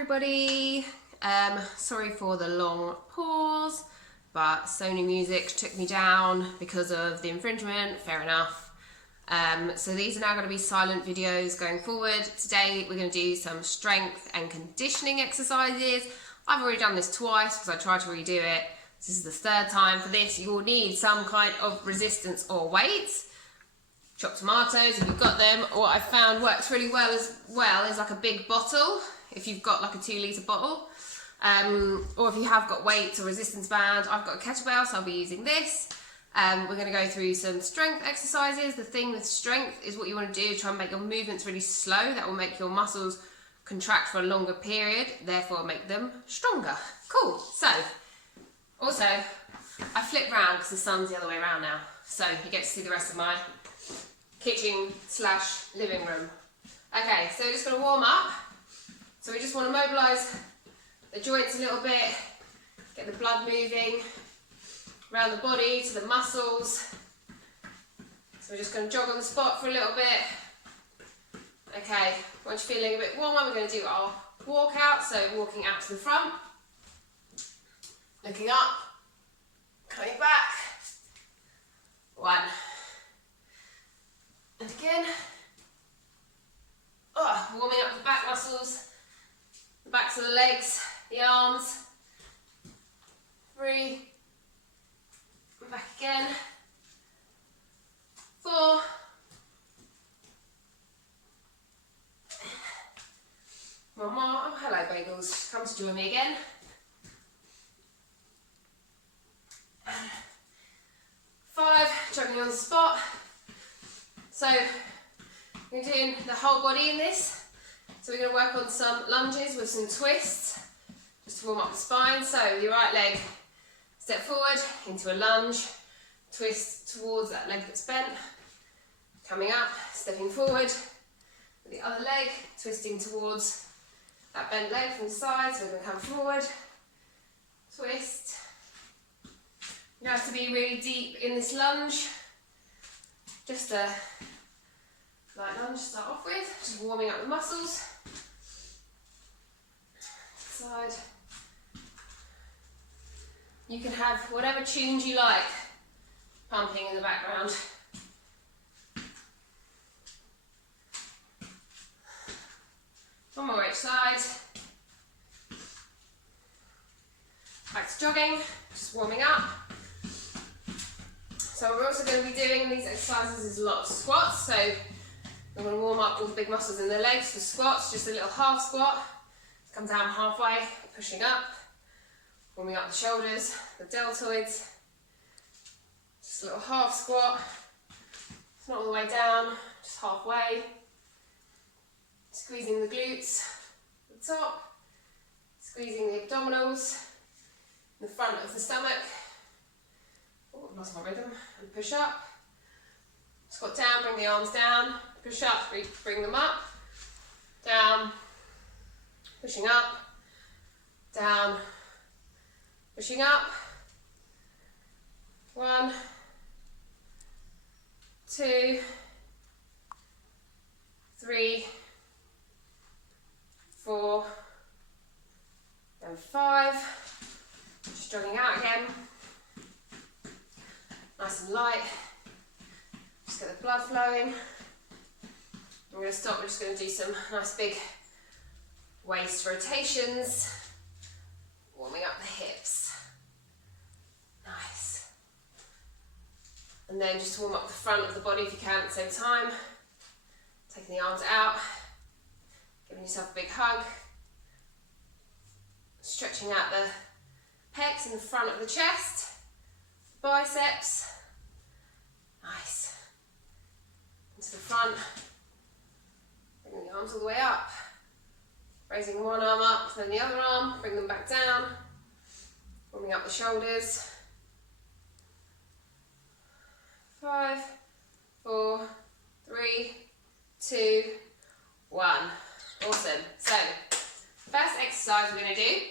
everybody. Sorry for the long pause, but Sony Music took me down because of the infringement, fair enough. So these are now going to be silent videos going forward. Today we're going to do some strength and conditioning exercises. I've already done this twice because I tried to redo it. This is the third time for this. You will need some kind of resistance or weights. Chopped tomatoes, if you've got them. What I've found works really well is like a big bottle, if you've got like a 2-litre bottle. Or if you have got weights or resistance band. I've got a kettlebell, so I'll be using this. We're going to go through some strength exercises. The thing with strength is what you want to do, try and make your movements really slow. That will make your muscles contract for a longer period, therefore make them stronger. Cool. So, also, I flip round because the sun's the other way around now. So you get to see the rest of my kitchen/living room. Okay, so we're just going to warm up. So we just want to mobilise the joints a little bit, get the blood moving around the body to the muscles. So we're just going to jog on the spot for a little bit. Okay, once you're feeling a bit warmer, we're going to do our walk out. So walking out to the front, looking up, coming back. 1. And again. Warming up the back muscles, the backs of the legs, the arms. 3. And back again. 4. One more. Oh, hello, bagels. Come to join me again. 5. Jogging on the spot. So we're doing the whole body in this. So we're going to work on some lunges with some twists, just to warm up the spine. So your right leg, step forward into a lunge, twist towards that leg that's bent, coming up, stepping forward with the other leg, twisting towards that bent leg from the side. So we're going to come forward, twist. You don't have to be really deep in this lunge, just a light lunge to start off with, just warming up the muscles. Side. You can have whatever tunes you like pumping in the background. One more each side. Back to jogging, just warming up. So we're also going to be doing in these exercises is a lot of squats. So we're going to warm up all the big muscles in the legs for squats, just a little half squat. Come down halfway, pushing up, warming up the shoulders, the deltoids. Just a little half squat. It's not all the way down, just halfway. Squeezing the glutes at the top, squeezing the abdominals, the front of the stomach. Oh, I've lost my rhythm. And push up. Squat down, bring the arms down. Push up, bring them up. Down. Pushing up. Down. Pushing up. 1, 2, 3, 4, and 5. Just jogging out again. Nice and light. Just get the blood flowing. I'm going to stop. We're just going to do some nice big waist rotations. Warming up the hips. Nice. And then just warm up the front of the body if you can at the same time. Taking the arms out. Giving yourself a big hug. Stretching out the pecs in the front of the chest. Biceps. Nice. Into the front. Bringing the arms all the way up. Raising one arm up, then the other arm. Bring them back down. Warming up the shoulders. 5, 4, 3, 2, 1. Awesome. So, first exercise we're going to do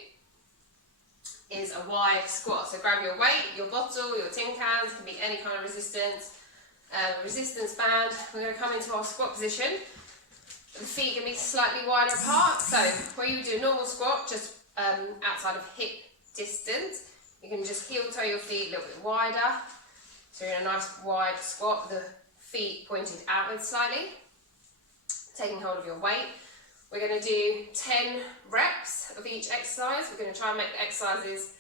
is a wide squat. So grab your weight, your bottle, your tin cans, can be any kind of resistance band. We're going to come into our squat position. The feet can be slightly wider apart. So where you would do a normal squat, just outside of hip distance, you can just heel toe your feet a little bit wider. So you're in a nice wide squat, the feet pointed outwards slightly, taking hold of your weight. We're going to do 10 reps of each exercise. We're going to try and make the exercises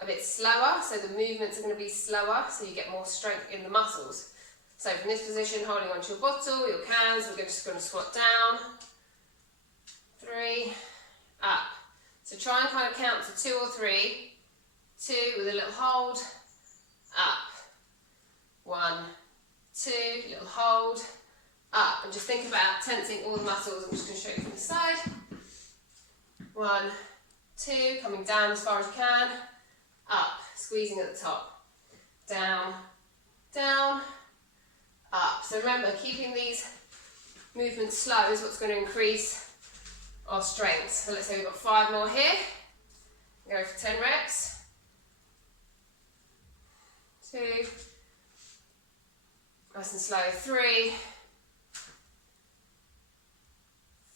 a bit slower, so the movements are going to be slower, so you get more strength in the muscles. So from this position, holding onto your bottle, your cans, we're just going to squat down, 3, up. So try and kind of count to 2 or 3, 2 with a little hold, up, 1, 2, little hold, up, and just think about tensing all the muscles. I'm just going to show you from the side. 1, 2, coming down as far as you can, up, squeezing at the top, down, down, up. So remember, keeping these movements slow is what's going to increase our strength. So let's say we've got 5 more here. Go for 10 reps. 2, nice and slow, 3,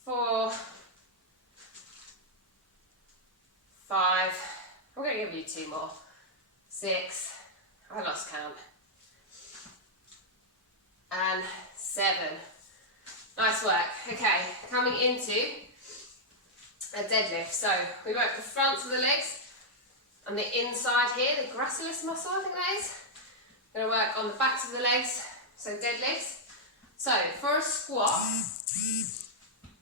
4, 5, I'm going to give you 2 more, 6, I lost count, and 7. Nice work. Okay, coming into a deadlift. So we work the fronts of the legs and the inside here, the gracilis muscle, I think that is. We're going to work on the backs of the legs, so deadlifts. So for a squat,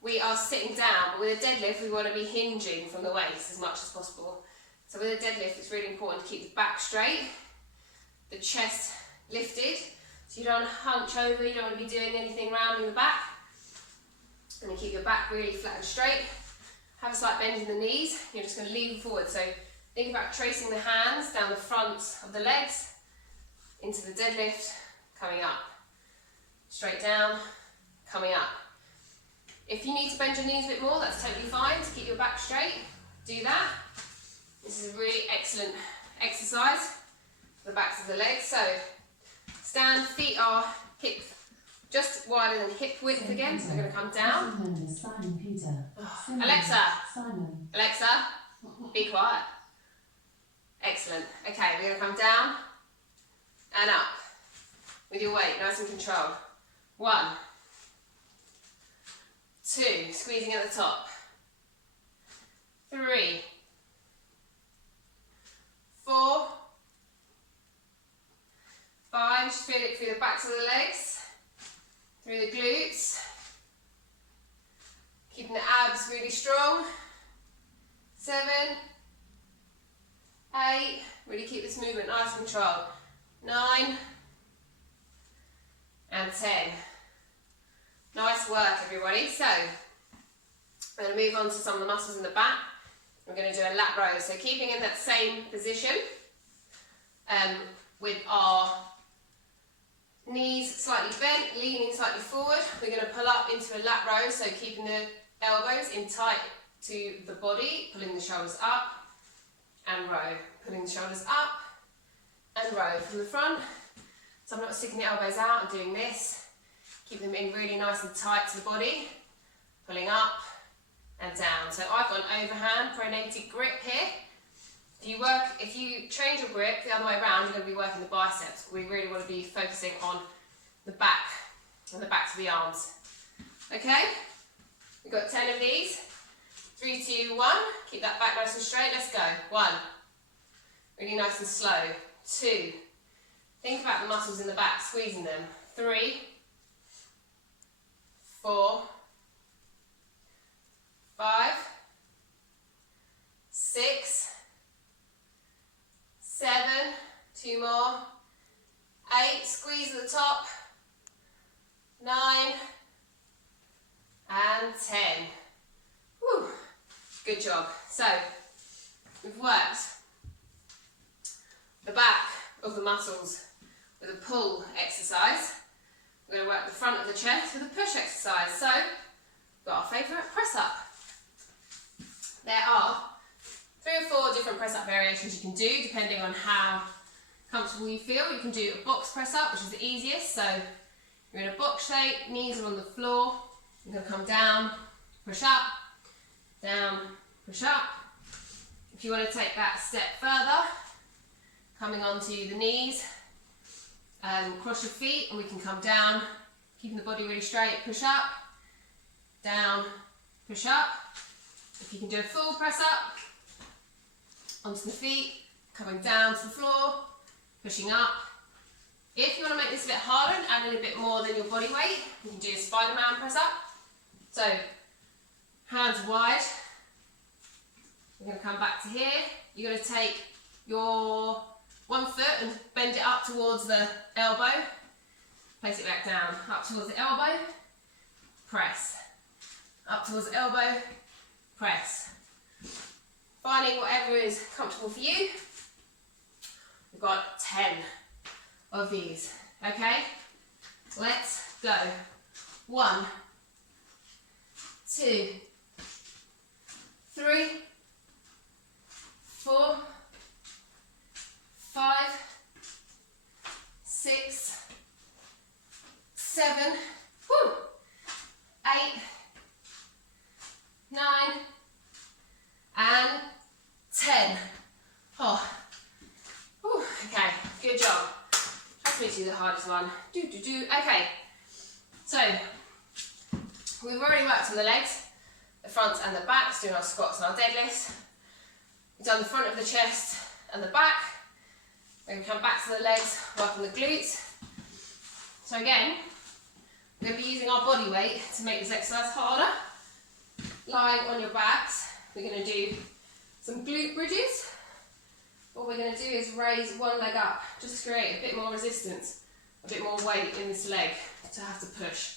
we are sitting down, but with a deadlift we want to be hinging from the waist as much as possible. So with a deadlift it's really important to keep the back straight, the chest lifted, so you don't want to hunch over, you don't want to be doing anything rounding the back. And you keep your back really flat and straight. Have a slight bend in the knees, you're just going to lean forward. So think about tracing the hands down the front of the legs into the deadlift, coming up. Straight down, coming up. If you need to bend your knees a bit more, that's totally fine. To keep your back straight, do that. This is a really excellent exercise for the backs of the legs. So stand, feet are hip, just wider than hip width again. So they're going to come down. Oh, Alexa, Alexa, be quiet. Excellent. Okay, we're going to come down and up with your weight, nice and controlled. 1, 2, squeezing at the top. 3, 4, 5, just feel it through the backs of the legs, through the glutes, keeping the abs really strong. 7, 8, really keep this movement nice and controlled. 9, and 10. Nice work, everybody. So we're going to move on to some of the muscles in the back. We're going to do a lat row. So keeping in that same position, with our knees slightly bent, leaning slightly forward, we're going to pull up into a lat row. So keeping the elbows in tight to the body, pulling the shoulders up and row, pulling the shoulders up and row from the front. So I'm not sticking the elbows out, I'm doing this. Keep them in really nice and tight to the body, pulling up and down. So I've got an overhand pronated grip here. If you change your grip the other way around, you're going to be working the biceps. We really want to be focusing on the back and the backs of the arms. Okay, we've got 10 of these. 3, 2, 1. Keep that back nice and straight. Let's go. 1. Really nice and slow. 2. Think about the muscles in the back, squeezing them. 3, 4, 5, 6, 7, 2 more, 8, squeeze at the top, 9, and 10. Whew. Good job. So we've worked the back of the muscles with a pull exercise. We're going to work the front of the chest with a push exercise. So we've got our favourite press up. There are 3 or 4 different press up variations you can do depending on how comfortable you feel. You can do a box press up, which is the easiest. So you're in a box shape, knees are on the floor, You're going to come down, push up, down, push up. If you want to take that step further, coming onto the knees, cross your feet and we can come down, keeping the body really straight, push up, down, push up. If you can do a full press up, onto the feet, coming down to the floor, pushing up. If you want to make this a bit harder and add in a bit more than your body weight, you can do a Spider-Man press up. So, hands wide. We're going to come back to here. You're going to take your one foot and bend it up towards the elbow. Place it back down, up towards the elbow, press. Up towards the elbow, press. Finding whatever is comfortable for you. We've got 10 of these, okay? Let's go. 1, 2, 3, 4, 5, 6, 7, 8, 9, and 10. Oh, whew. Okay, good job. That's me to the hardest one. Okay, so we've already worked on the legs, the front and the back, doing our squats and our deadlifts. We've done the front of the chest and the back. We're going to come back to the legs, work on the glutes. So again, we're going to be using our body weight to make this exercise harder. Lying on your backs, we're going to do some glute bridges. What we're going to do is raise one leg up, just to create a bit more resistance, a bit more weight in this leg to have to push.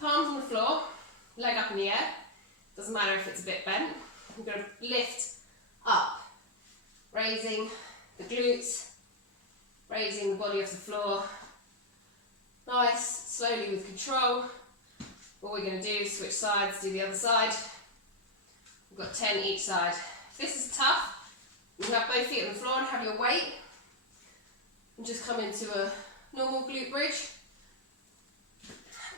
Palms on the floor, leg up in the air. Doesn't matter if it's a bit bent. We're going to lift up, raising the glutes, raising the body off the floor. Nice, slowly with control. What we're going to do is switch sides, do the other side. We've got 10 each side. If this is tough, you can have both feet on the floor and have your weight. And just come into a normal glute bridge.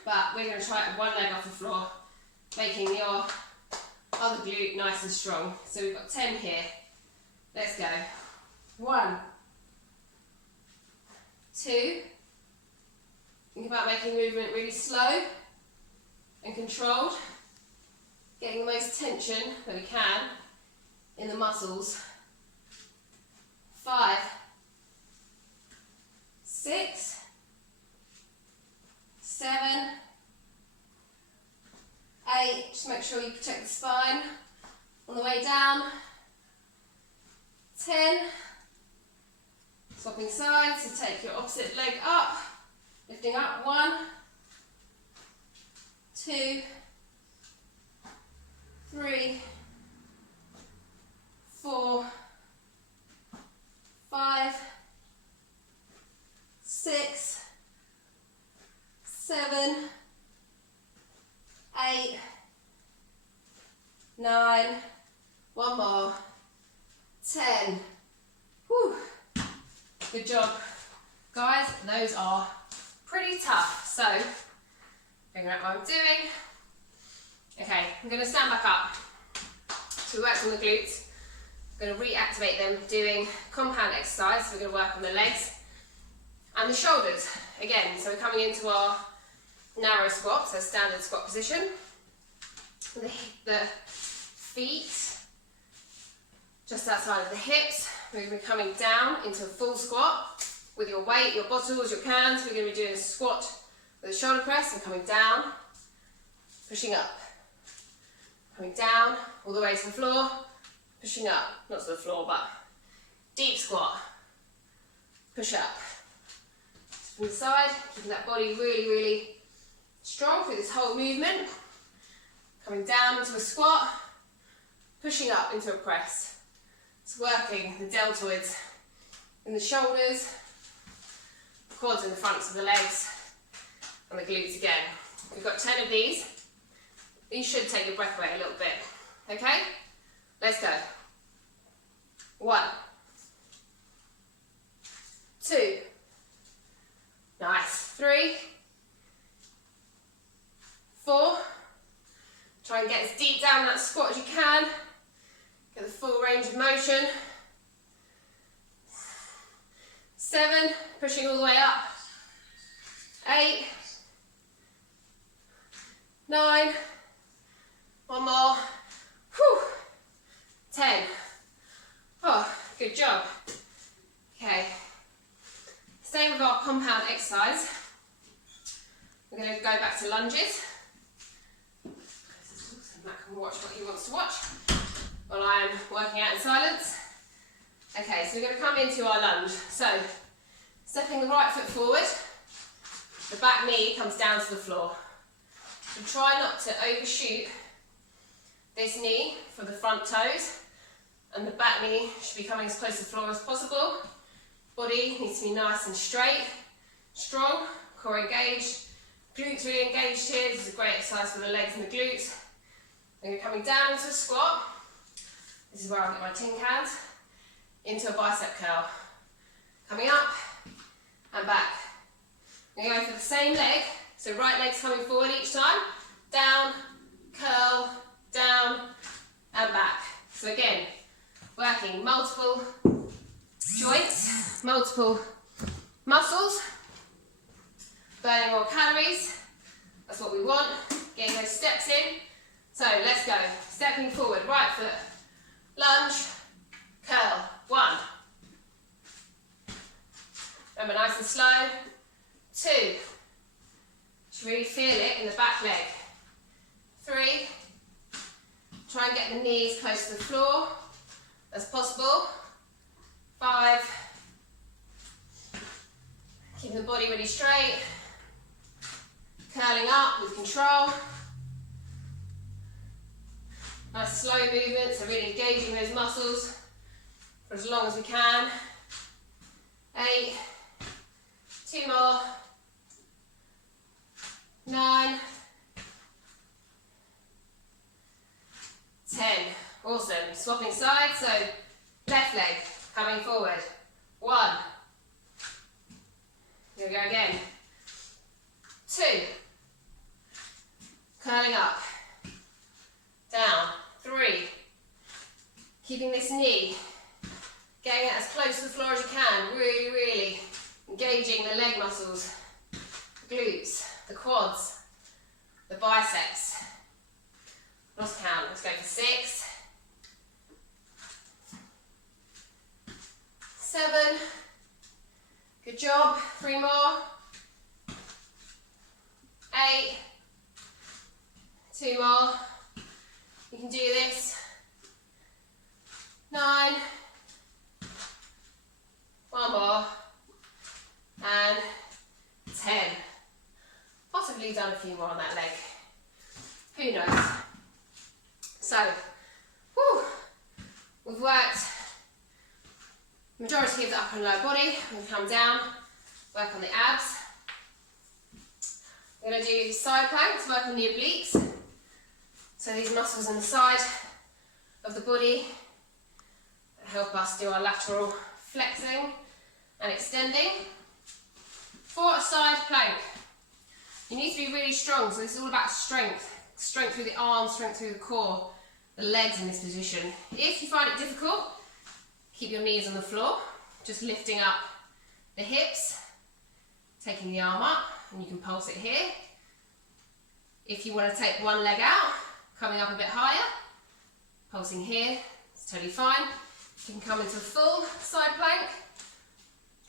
But we're going to try it with one leg off the floor, making your other glute nice and strong. So we've got 10 here. Let's go. 1, 2. Think about making movement really slow and controlled, getting the most tension that we can in the muscles. 5, 6, 7, 8, just make sure you protect the spine on the way down. 10, swapping sides, so take your opposite leg up, lifting up. 1, 2, 3, 4, 5, 6, 7, 8, 9, one more, 10. Whew. Good job, guys. Those are pretty tough. So, figure out what I'm doing. Okay, I'm going to stand back up. So we worked on the glutes. I'm going to reactivate them doing compound exercise. So we're going to work on the legs and the shoulders again. So we're coming into our narrow squat, so standard squat position. The feet just outside of the hips. We're going to be coming down into a full squat with your weight, your bottles, your cans. We're going to be doing a squat with a shoulder press and coming down, pushing up, coming down all the way to the floor, pushing up, not to the floor, but deep squat, push up. From the side, keeping that body really, really strong through this whole movement. Coming down into a squat, pushing up into a press. It's working the deltoids in the shoulders, quads in the fronts of the legs, and the glutes again. We've got 10 of these. These should take your breath away a little bit. Okay? Let's go. 1, 2, nice. 3, 4. Try and get as deep down in that squat as you can. Get the full range of motion. 7, pushing all the way up. 8, 9, one more. Whew. 10. Oh, good job. Okay. Staying with our compound exercise, we're going to go back to lunges. So Matt can watch what he wants to watch while I am working out in silence. Okay, so we're going to come into our lunge. So, stepping the right foot forward, the back knee comes down to the floor. So try not to overshoot this knee for the front toes, and the back knee should be coming as close to the floor as possible. Body needs to be nice and straight, strong, core engaged, glutes really engaged here. This is a great exercise for the legs and the glutes. Then you're coming down into a squat. This is where I'll get my tin cans. Into a bicep curl. Coming up and back. We're going to go for the same leg, so right leg's coming forward each time. Down, curl, down, and back. So again, working multiple joints, multiple muscles, burning more calories. That's what we want, getting those steps in. So let's go. Stepping forward, right foot, lunge, curl. 1. Remember, nice and slow. 2. Just really feel it in the back leg. 3. Try and get the knees close to the floor as possible. 5. Keeping the body really straight. Curling up with control. Nice slow movement, so really engaging those muscles for as long as we can. 8. 2 more. 9. 10. Awesome. Swapping sides, so left leg coming forward. 1. Here we go again. 2. Curling up. Down. 3. Keeping this knee, getting it as close to the floor as you can. Really, really engaging the leg muscles, the glutes, the quads, the biceps. Lost count. Let's go for 6. 7. Good job. 3 more. 8. 2 more. You can do this. 9. 1 more. And 10. Possibly done a few more on that leg. Who knows? So, we've worked majority of the upper and lower body. We'll come down, work on the abs. We're going to do side planks, work on the obliques. So these muscles on the side of the body help us do our lateral flexing and extending. For a side plank, you need to be really strong, so this is all about strength. Strength through the arms, strength through the core, the legs in this position. If you find it difficult, keep your knees on the floor, just lifting up the hips, taking the arm up, and you can pulse it here. If you want to take one leg out, coming up a bit higher, pulsing here, it's totally fine. You can come into a full side plank,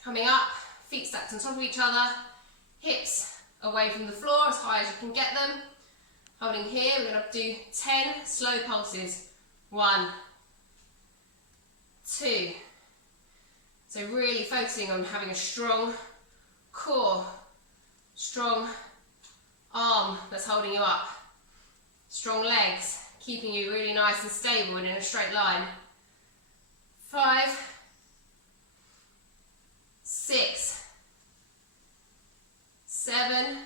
coming up, feet stacked on top of each other, hips away from the floor as high as you can get them. Holding here, we're going to do 10 slow pulses. 1, 2. So really focusing on having a strong core, strong arm that's holding you up, strong legs, keeping you really nice and stable and in a straight line. 5, 6, 7,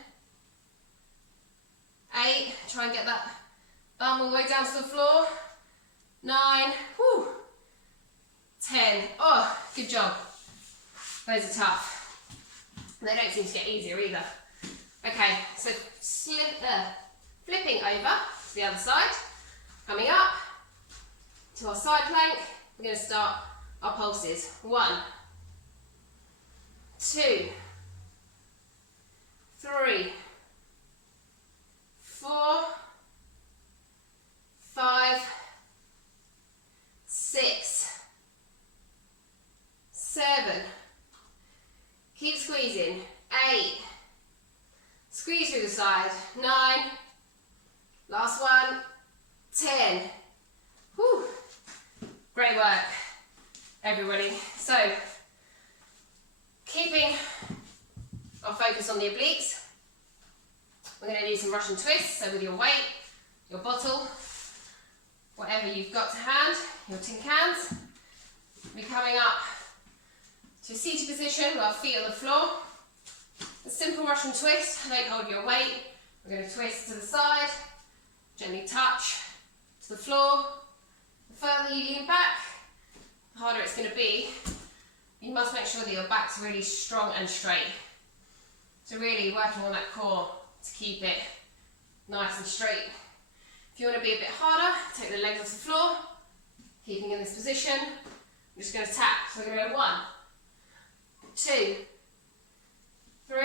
8, try and get that bum all the way down to the floor. 9, 10, oh, good job. Those are tough. They don't seem to get easier either. Okay, so flip Flipping over to the other side, coming up to our side plank. We're going to start our pulses. 1, 2, 3, 4, 5, 6, 7, keep squeezing, 8, squeeze through the side, 9, last one, 10. Whew. Great work, everybody. So, keeping our focus on the obliques, we're going to do some Russian twists. So with your weight, your bottle, whatever you've got to hand, your tin cans, we're coming up to a seated position with our feet on the floor. A simple Russian twist, don't hold your weight. We're going to twist to the side, gently touch to the floor. The further you lean back, the harder it's going to be. You must make sure that your back's really strong and straight. So really working on that core to keep it nice and straight. If you want to be a bit harder, take the legs off the floor, keeping in this position. I'm just going to tap. So we're going to go 1, 2, 3,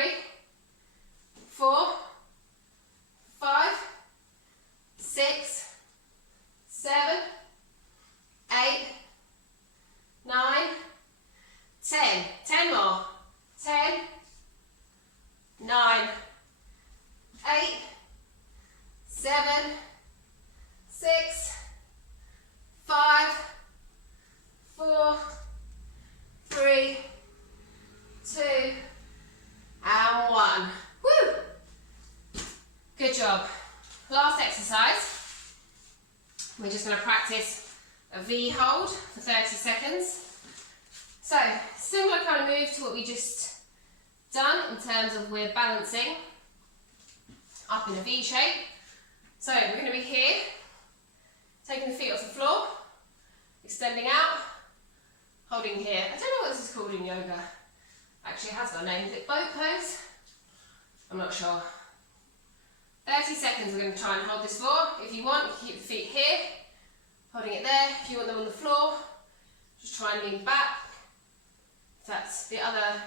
4, 5, 6, 7, 8, 9, 10. 10 more. 10, 9, 8, 7, 6, 5, 4, 3, 2, and 1. Woo! Good job. Last exercise. We're just going to practice a V hold for 30 seconds. So, similar kind of move to what we just done in terms of we're balancing up in a V shape. So, we're going to be here, taking the feet off the floor, extending out, holding here. I don't know what this is called in yoga. Actually, it has got a name. Is it boat pose? I'm not sure. 30 seconds we're going to try and hold this for. If you want, you can keep the feet here, holding it there. If you want them on the floor, just try and lean back. If that's the other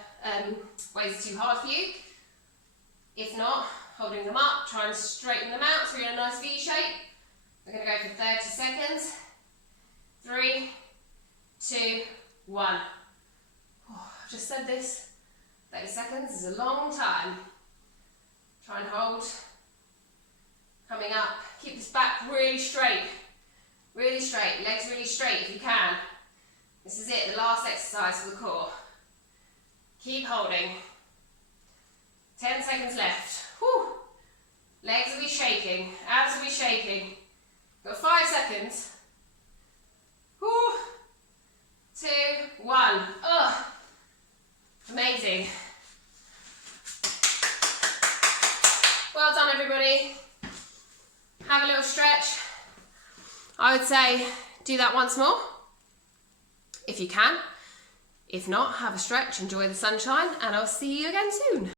ways too hard for you. If not, holding them up, try and straighten them out so you're in a nice V shape. We're going to go for 30 seconds. 3, 2, 1. Oh, I've just said this. 30 seconds is a long time. Try and hold. Coming up. Keep this back really straight. Really straight. Legs really straight if you can. This is it, the last exercise for the core. Keep holding. 10 seconds left. Whew. Legs will be shaking. Abs will be shaking. Got 5 seconds. Whew. 2, 1. Ugh. Amazing. Well done, everybody. Have a little stretch. I would say do that once more, if you can. If not, have a stretch, enjoy the sunshine, and I'll see you again soon.